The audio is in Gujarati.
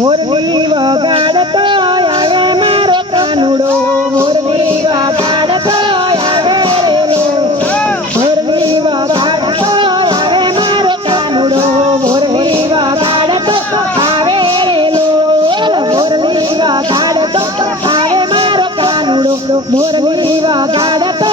મોરલી વગાડતો આવે મારો કાનુડો મોરલી વગાડતો આવે મોરલી વગાડતો આવે મારો કાનુડો મોરલી વગાડતો આવે મોરલી વગાડતો આવે મારો કાનુડો મોરલી વગાડતો